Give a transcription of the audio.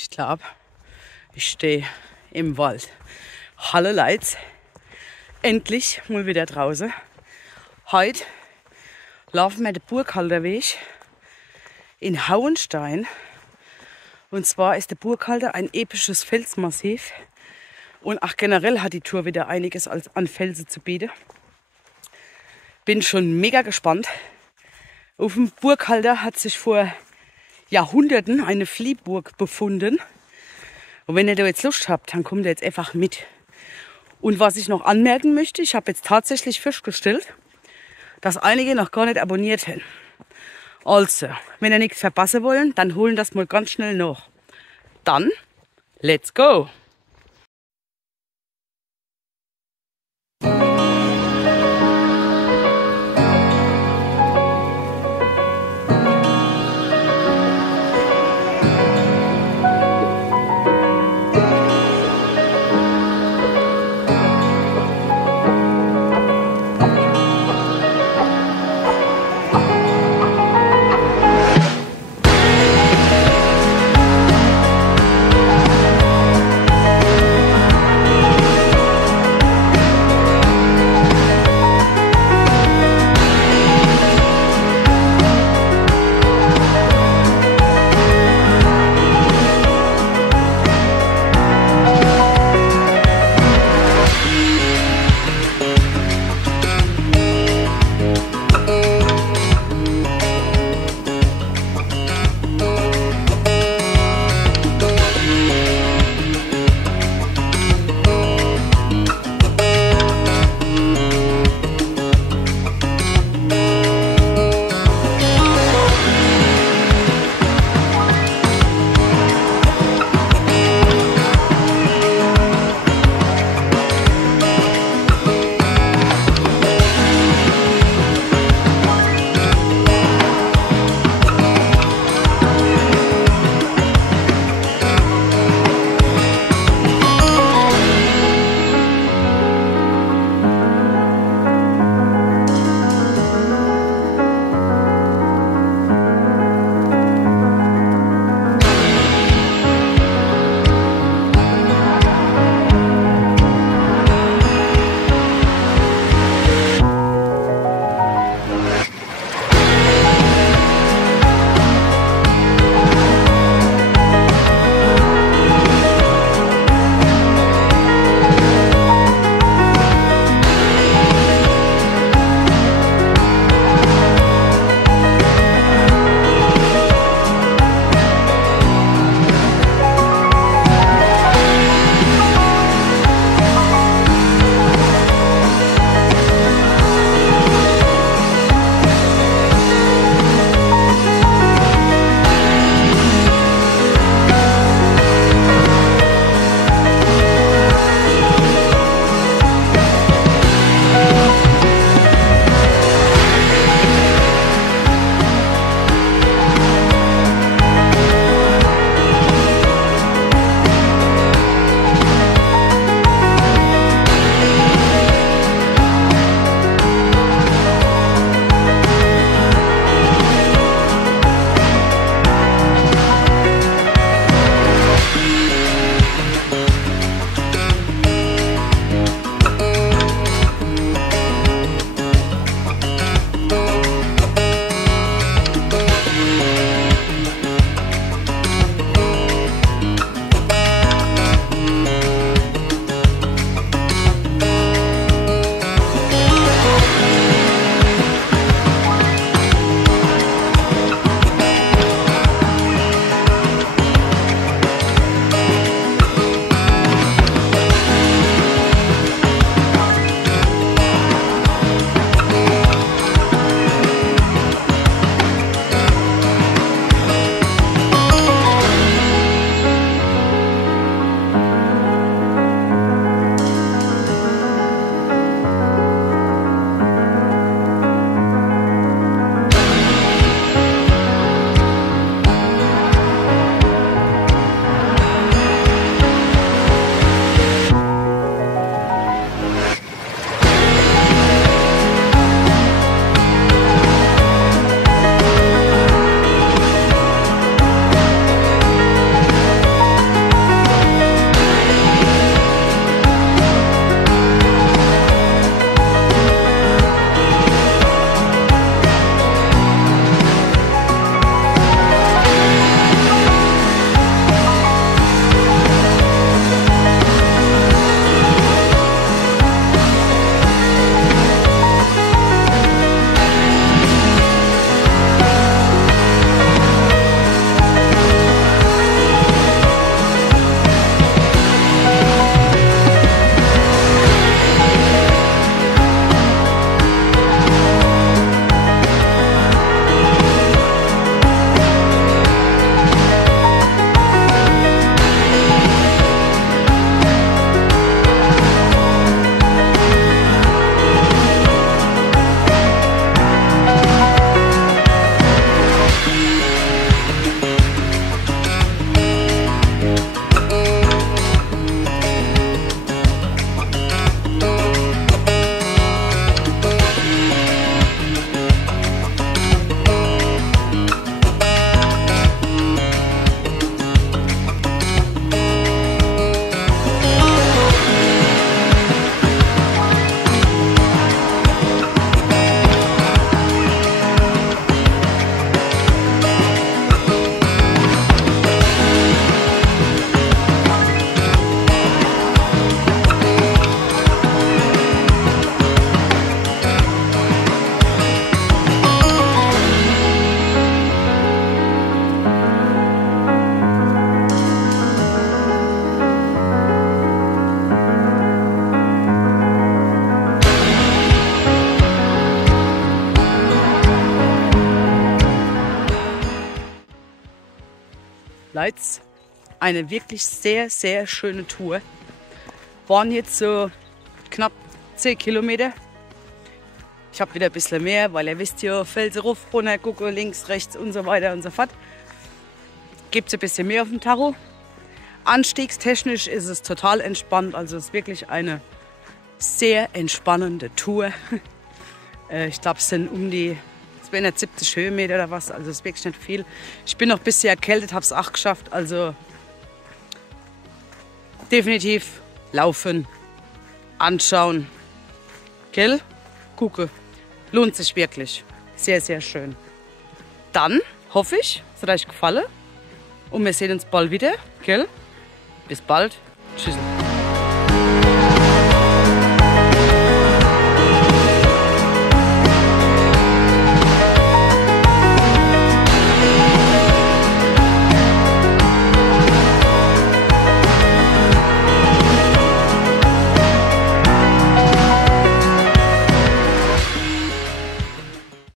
Ich glaube, ich stehe im Wald. Hallo Leute, endlich mal wieder draußen. Heute laufen wir den Burghalterweg in Hauenstein. Und zwar ist der Burghalter ein episches Felsmassiv. Und auch generell hat die Tour wieder einiges an Felsen zu bieten. Bin schon mega gespannt. Auf dem Burghalter hat sich vor Jahrhunderten eine Fliehburg befunden. Und wenn ihr da jetzt Lust habt, dann kommt ihr jetzt einfach mit. Und was ich noch anmerken möchte, ich habe jetzt tatsächlich festgestellt, dass einige noch gar nicht abonniert haben. Also, wenn ihr nichts verpassen wollt, dann holen das mal ganz schnell nach. Dann, let's go! Leute, eine wirklich sehr, sehr schöne Tour. Waren jetzt so knapp 10 Kilometer. Ich habe wieder ein bisschen mehr, weil ihr wisst ja, Felsen rauf, runter, gucke, links, rechts und so weiter und so fort. Gibt es ein bisschen mehr auf dem Tacho. Anstiegstechnisch ist es total entspannt. Also es ist wirklich eine sehr entspannende Tour. Ich glaube, es sind um die 270 Höhenmeter oder was. Also es ist wirklich nicht viel. Ich bin noch ein bisschen erkältet, habe es auch geschafft. Also definitiv laufen, anschauen, gell? Gucke. Lohnt sich wirklich. Sehr, sehr schön. Dann hoffe ich, es hat euch gefallen. Und wir sehen uns bald wieder, gell? Bis bald. Tschüss.